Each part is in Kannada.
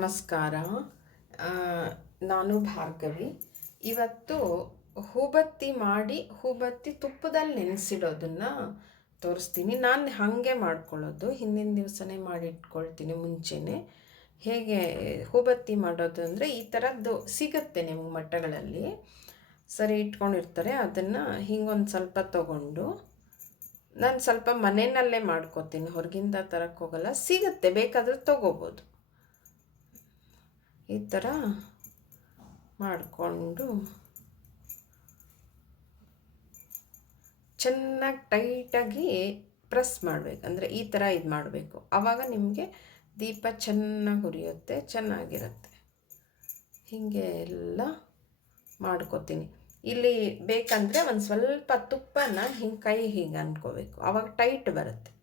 ನಮಸ್ಕಾರ. ಆ, ನಾನು ಭಾರ್ಗವಿ. ಇವತ್ತು ಹೂಬತ್ತಿ ತುಪ್ಪದಲ್ಲಿ ನೆನೆಸಿಡೋದನ್ನು ತೋರಿಸ್ತೀನಿ. ನಾನು ಹಾಗೆ ಮಾಡ್ಕೊಳ್ಳೋದು, ಹಿಂದಿನ ದಿವಸನೇ ಮಾಡಿಟ್ಕೊಳ್ತೀನಿ ಮುಂಚೆನೇ. ಹೇಗೆ ಹೂಬತ್ತಿ ಮಾಡೋದು ಅಂದರೆ ಈ ಥರದ್ದು ಸಿಗುತ್ತೆ ನಿಮ್ಗೆ ಮಟ್ಟಗಳಲ್ಲಿ, ಸರಿ ಇಟ್ಕೊಂಡಿರ್ತಾರೆ. ಅದನ್ನು ಹಿಂಗೊಂದು ಸ್ವಲ್ಪ ತೊಗೊಂಡು, ನಾನು ಸ್ವಲ್ಪ ಮನೆಯಲ್ಲೇ ಮಾಡ್ಕೋತೀನಿ, ಹೊರಗಿಂದ ತರಕ್ಕೆ ಹೋಗಲ್ಲ. ಸಿಗುತ್ತೆ, ಬೇಕಾದರೆ ತೊಗೋಬೋದು. ಈ ಥರ ಮಾಡಿಕೊಂಡು ಚೆನ್ನಾಗಿ ಟೈಟಾಗಿ ಪ್ರೆಸ್ ಮಾಡಬೇಕು. ಅಂದರೆ ಈ ಥರ ಇದು ಮಾಡಬೇಕು. ಆವಾಗ ನಿಮಗೆ ದೀಪ ಚೆನ್ನಾಗಿ ಉರಿಯುತ್ತೆ, ಚೆನ್ನಾಗಿರುತ್ತೆ. ಹೀಗೆ ಎಲ್ಲ ಮಾಡ್ಕೋತೀನಿ. ಇಲ್ಲಿ ಬೇಕಂದರೆ ಒಂದು ಸ್ವಲ್ಪ ತುಪ್ಪನ ಹಿಂಗೆ ಅಂದ್ಕೋಬೇಕು. ಆವಾಗ ಟೈಟ್ ಬರುತ್ತೆ,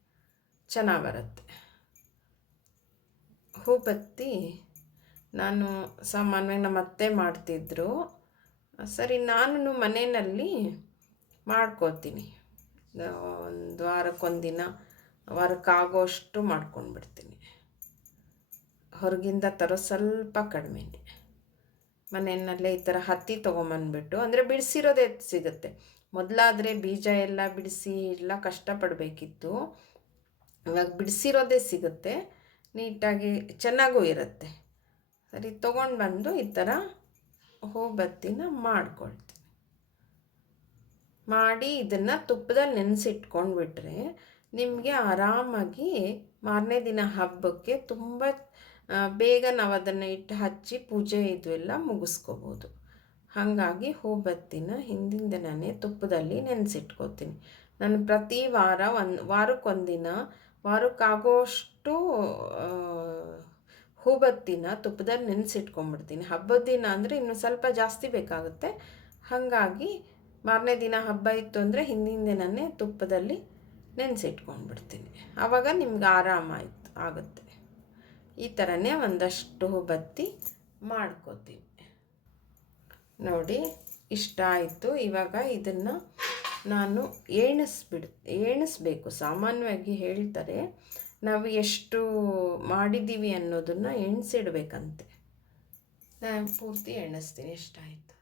ಚೆನ್ನಾಗಿ ಬರುತ್ತೆ. ಹೂಬತ್ತಿ ನಾನು ಸಾಮಾನ್ಯವಾಗಿ ನಮ್ಮ ಅತ್ತೆ ಮಾಡ್ತಿದ್ರು. ಸರಿ, ನಾನು ಮನೆಯಲ್ಲಿ ಮಾಡ್ಕೋತೀನಿ. ಒಂದು ವಾರಕ್ಕೊಂದಿನ, ವಾರಕ್ಕಾಗೋಷ್ಟು ಮಾಡ್ಕೊಂಡ್ಬಿಡ್ತೀನಿ. ಹೊರಗಿಂದ ತರೋ ಸ್ವಲ್ಪ ಕಡಿಮೆನೇ. ಮನೆಯಲ್ಲೇ ಈ ಥರ ಹತ್ತಿ ತೊಗೊಂಬಂದ್ಬಿಟ್ಟು, ಅಂದರೆ ಬಿಡಿಸಿರೋದೇ ಸಿಗುತ್ತೆ. ಮೊದಲಾದರೆ ಬೀಜ ಎಲ್ಲ ಬಿಡಿಸಿ ಎಲ್ಲ ಕಷ್ಟಪಡಬೇಕಿತ್ತು. ಇವಾಗ ಬಿಡಿಸಿರೋದೇ ಸಿಗುತ್ತೆ, ನೀಟಾಗಿ ಚೆನ್ನಾಗೂ ಇರುತ್ತೆ. ಸರಿ, ತೊಗೊಂಡು ಬಂದು ಈ ಥರ ಹೂಬತ್ತಿನ ಮಾಡ್ಕೊಳ್ತೀನಿ. ಮಾಡಿ ಇದನ್ನು ತುಪ್ಪದಲ್ಲಿ ನೆನೆಸಿಟ್ಕೊಂಡ್ಬಿಟ್ರೆ ನಿಮಗೆ ಆರಾಮಾಗಿ ಮಾರನೇ ದಿನ ಹಬ್ಬಕ್ಕೆ ತುಂಬ ಬೇಗ ನಾವು ಅದನ್ನು ಇಟ್ಟು ಹಚ್ಚಿ ಪೂಜೆ ಇದು ಎಲ್ಲ ಮುಗಿಸ್ಕೋಬೋದು. ಹಾಗಾಗಿ ಹೂಬತ್ತಿನ ಹಿಂದಿನ ದಿನವೇ ತುಪ್ಪದಲ್ಲಿ ನೆನೆಸಿಟ್ಕೋತೀನಿ. ನಾನು ಪ್ರತಿ ವಾರ ವಾರಕ್ಕೊಂದಿನ, ವಾರಕ್ಕಾಗೋಷ್ಟು ಹೂಬತ್ತಿನ ತುಪ್ಪದಲ್ಲಿ ನೆನೆಸಿಟ್ಕೊಂಡ್ಬಿಡ್ತೀನಿ. ಹಬ್ಬದ ದಿನ ಅಂದರೆ ಇನ್ನು ಸ್ವಲ್ಪ ಜಾಸ್ತಿ ಬೇಕಾಗುತ್ತೆ. ಹಾಗಾಗಿ ಮಾರನೇ ದಿನ ಹಬ್ಬ ಇತ್ತು ಅಂದರೆ ಹಿಂದಿನ ದಿನವೇ ತುಪ್ಪದಲ್ಲಿ ನೆನೆಸಿಟ್ಕೊಂಡ್ಬಿಡ್ತೀನಿ. ಆವಾಗ ನಿಮ್ಗೆ ಆಗುತ್ತೆ. ಈ ಥರನೇ ಒಂದಷ್ಟು ಹೂಬತ್ತಿ ಮಾಡ್ಕೋತೀನಿ. ನೋಡಿ, ಇಷ್ಟ ಆಯಿತು. ಇವಾಗ ಇದನ್ನು ನಾನು ಎಣಿಸ್ಬೇಕು. ಸಾಮಾನ್ಯವಾಗಿ ಹೇಳ್ತಾರೆ ನಾವು ಎಷ್ಟು ಮಾಡಿದ್ದೀವಿ ಅನ್ನೋದನ್ನು ಎಣಿಸಿಡ್ಬೇಕಂತೆ. ನಾನು ಪೂರ್ತಿ ಎಣಿಸ್ತೀನಿ ಎಷ್ಟಾಯಿತು.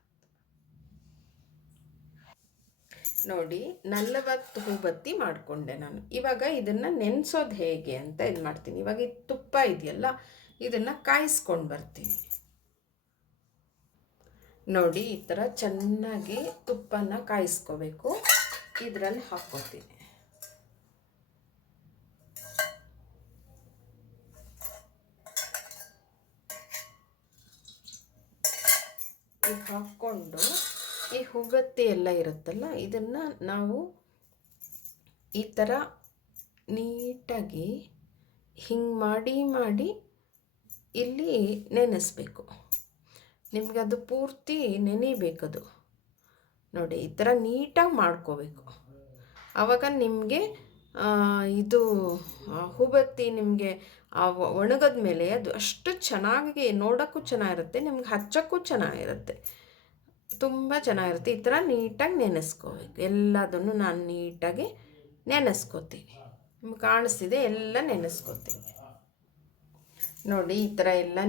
ನೋಡಿ, 40 ಹೂಬತ್ತಿ ಮಾಡಿಕೊಂಡೆ ನಾನು. ಇವಾಗ ಇದನ್ನು ನೆನೆಸೋದು ಹೇಗೆ ಅಂತ ಇದು ಮಾಡ್ತೀನಿ. ಇವಾಗ ಈ ತುಪ್ಪ ಇದೆಯಲ್ಲ, ಇದನ್ನು ಕಾಯಿಸ್ಕೊಂಡು ಬರ್ತೀನಿ. ನೋಡಿ, ಈ ಥರ ಚೆನ್ನಾಗಿ ತುಪ್ಪನ ಕಾಯಿಸ್ಕೋಬೇಕು. ಇದರಲ್ಲಿ ಹಾಕ್ಕೋತೀನಿ. ಈಗ ಹಾಕ್ಕೊಂಡು ಈ ಹೂಬತ್ತಿ ಎಲ್ಲ ಇರುತ್ತಲ್ಲ, ಇದನ್ನು ನಾವು ಈ ಥರ ನೀಟಾಗಿ ಹಿಂಗೆ ಮಾಡಿ ಇಲ್ಲಿ ನೆನೆಸ್ಬೇಕು. ನಿಮಗೆ ಅದು ಪೂರ್ತಿ ನೆನೆಯಬೇಕದು. ನೋಡಿ, ಈ ಥರ ನೀಟಾಗಿ ಮಾಡ್ಕೋಬೇಕು. ಆವಾಗ ನಿಮಗೆ ಇದು ಹೂಬತ್ತಿ ನಿಮಗೆ ಒಣಗದ ಮೇಲೆ ಅದು ಅಷ್ಟು ಚೆನ್ನಾಗಿ ನೋಡೋಕ್ಕೂ ಚೆನ್ನಾಗಿರುತ್ತೆ, ನಿಮ್ಗೆ ಹಚ್ಚೋಕ್ಕೂ ಚೆನ್ನಾಗಿರುತ್ತೆ, ತುಂಬ ಚೆನ್ನಾಗಿರುತ್ತೆ. ಈ ಥರ ನೀಟಾಗಿ ನೆನೆಸ್ಕೋಬೇಕು. ಎಲ್ಲದನ್ನು ನಾನು ನೀಟಾಗಿ ನೆನೆಸ್ಕೋತೀನಿ. ನಿಮ್ಗೆ ಕಾಣಿಸ್ತಿದೆ, ಎಲ್ಲ ನೆನೆಸ್ಕೋತೀನಿ. ನೋಡಿ, ಈ ಥರ ಎಲ್ಲ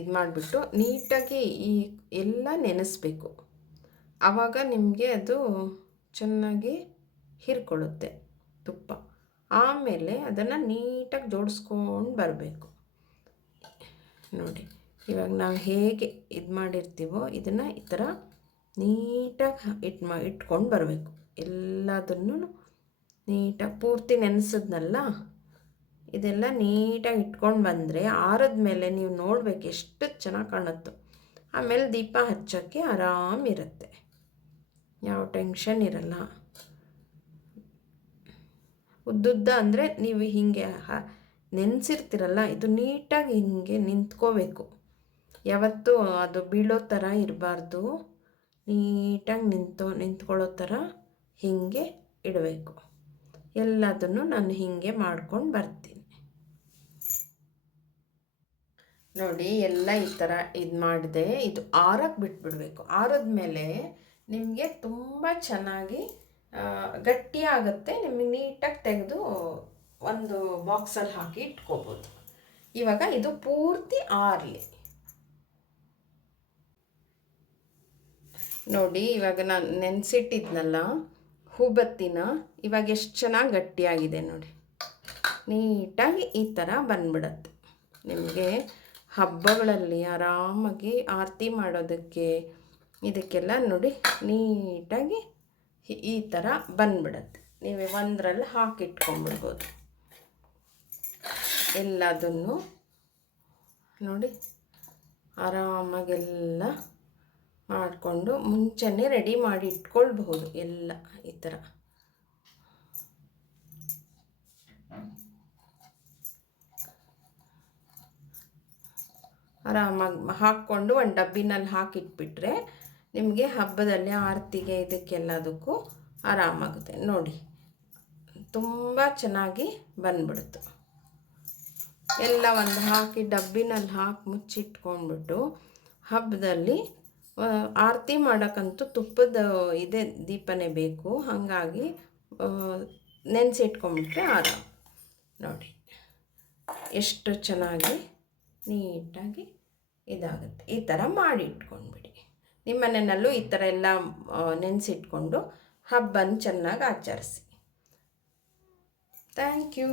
ಇದು ಮಾಡಿಬಿಟ್ಟು ನೀಟಾಗಿ ಈ ಎಲ್ಲ ನೆನೆಸ್ಬೇಕು. ಆವಾಗ ನಿಮಗೆ ಅದು ಚೆನ್ನಾಗಿ ಹೀರ್ಕೊಳ್ಳುತ್ತೆ ತುಪ್ಪ. ಆಮೇಲೆ ಅದನ್ನು ನೀಟಾಗಿ ಜೋಡಿಸ್ಕೊಂಡು ಬರಬೇಕು. ನೋಡಿ, ಇವಾಗ ನಾವು ಹೇಗೆ ಇದು ಮಾಡಿರ್ತೀವೋ ಇದನ್ನು ಈ ಥರ ನೀಟಾಗಿ ಇಟ್ಕೊಂಡು ಬರಬೇಕು. ಎಲ್ಲದನ್ನು ನೀಟಾಗಿ ಪೂರ್ತಿ ನೆನೆಸಿದ್ನಲ್ಲ, ಇದೆಲ್ಲ ನೀಟಾಗಿ ಇಟ್ಕೊಂಡು ಬಂದರೆ ಆರದ ಮೇಲೆ ನೀವು ನೋಡಬೇಕು ಎಷ್ಟು ಚೆನ್ನಾಗಿ ಕಾಣುತ್ತೋ. ಆಮೇಲೆ ದೀಪ ಹಚ್ಚೋಕ್ಕೆ ಆರಾಮಿರುತ್ತೆ, ಯಾವ ಟೆನ್ಷನ್ ಇರಲ್ಲ. ಉದ್ದುದ್ದ ಅಂದರೆ ನೀವು ಹೀಗೆ ನೆನೆಸಿರ್ತೀರಲ್ಲ, ಇದು ನೀಟಾಗಿ ಹಿಂಗೆ ನಿಂತ್ಕೋಬೇಕು. ಯಾವತ್ತೂ ಅದು ಬೀಳೋ ಥರ ಇರಬಾರ್ದು. ನೀಟಾಗಿ ನಿಂತ್ಕೊಳ್ಳೋ ಥರ ಹೀಗೆ ಇಡಬೇಕು. ಎಲ್ಲದನ್ನು ನಾನು ಹೀಗೆ ಮಾಡ್ಕೊಂಡು ಬರ್ತೀನಿ. ನೋಡಿ, ಎಲ್ಲ ಈ ಥರ ಇದು ಮಾಡಿದೆ. ಇದು ಆರಕ್ಕೆ ಬಿಟ್ಬಿಡಬೇಕು. ಆರದ ಮೇಲೆ ನಿಮಗೆ ತುಂಬ ಚೆನ್ನಾಗಿ ಗಟ್ಟಿಯಾಗುತ್ತೆ. ನಿಮಗೆ ನೀಟಾಗಿ ತೆಗೆದು ಒಂದು ಬಾಕ್ಸಲ್ಲಿ ಹಾಕಿ ಇಟ್ಕೋಬೋದು. ಇವಾಗ ಇದು ಪೂರ್ತಿ ಆರಲಿ. ನೋಡಿ ಇವಾಗ ನಾನು ನೆನೆಸಿಟ್ಟಿದ್ನಲ್ಲ ಹೂಬತ್ತಿನ, ಇವಾಗ ಎಷ್ಟು ಚೆನ್ನಾಗಿ ಗಟ್ಟಿಯಾಗಿದೆ ನೋಡಿ. ನೀಟಾಗಿ ಈ ಥರ ಬಂದ್ಬಿಡತ್ತೆ. ನಿಮಗೆ ಹಬ್ಬಗಳಲ್ಲಿ ಆರಾಮಾಗಿ ಆರತಿ ಮಾಡೋದಕ್ಕೆ ಇದಕ್ಕೆಲ್ಲ ನೋಡಿ ನೀಟಾಗಿ ಈ ಥರ ಬಂದ್ಬಿಡತ್ತೆ. ನೀವು ಒಂದರಲ್ಲಿ ಹಾಕಿಟ್ಕೊಂಡ್ಬಿಡ್ಬೋದು ಎಲ್ಲದನ್ನು. ನೋಡಿ ಆರಾಮಾಗೆಲ್ಲ ಮಾಡಿಕೊಂಡು ಮುಂಚೆನೇ ರೆಡಿ ಮಾಡಿ ಇಟ್ಕೊಳ್ಬಹುದು ಎಲ್ಲ ಈ ಥರ. ಆರಾಮಾಗಿ ಹಾಕ್ಕೊಂಡು ಒಂದು ಡಬ್ಬಿನಲ್ಲಿ ಹಾಕಿಟ್ಬಿಟ್ರೆ ನಿಮಗೆ ಹಬ್ಬದಲ್ಲಿ ಆರತಿಗೆ ಇದಕ್ಕೆಲ್ಲದಕ್ಕೂ ಆರಾಮಾಗುತ್ತೆ. ನೋಡಿ ತುಂಬ ಚೆನ್ನಾಗಿ ಬಂದ್ಬಿಡ್ತು. ಎಲ್ಲ ಒಂದು ಹಾಕಿ ಡಬ್ಬಿನಲ್ಲಿ ಹಾಕಿ ಮುಚ್ಚಿಟ್ಕೊಂಡ್ಬಿಟ್ಟು ಹಬ್ಬದಲ್ಲಿ ಆರತಿ ಮಾಡೋಕ್ಕಂತೂ ತುಪ್ಪದ ಇದೇ ದೀಪನೇ ಬೇಕು. ಹಾಗಾಗಿ ನೆನೆಸಿಟ್ಕೊಂಡ್ಬಿಟ್ರೆ ಆರಾಮ. ನೋಡಿ ಎಷ್ಟು ಚೆನ್ನಾಗಿ ನೀಟಾಗಿ ಇದಾಗುತ್ತೆ. ಈ ಥರ ಮಾಡಿ ಇಟ್ಕೊಂಡ್ಬಿಡಿ. ನಿಮ್ಮ ಮನೆಯಲ್ಲೂ ಈ ಥರ ಎಲ್ಲ ನೆನೆಸಿಟ್ಕೊಂಡು ಹಬ್ಬನ ಚೆನ್ನಾಗಿ ಆಚರಿಸಿ. Thank you.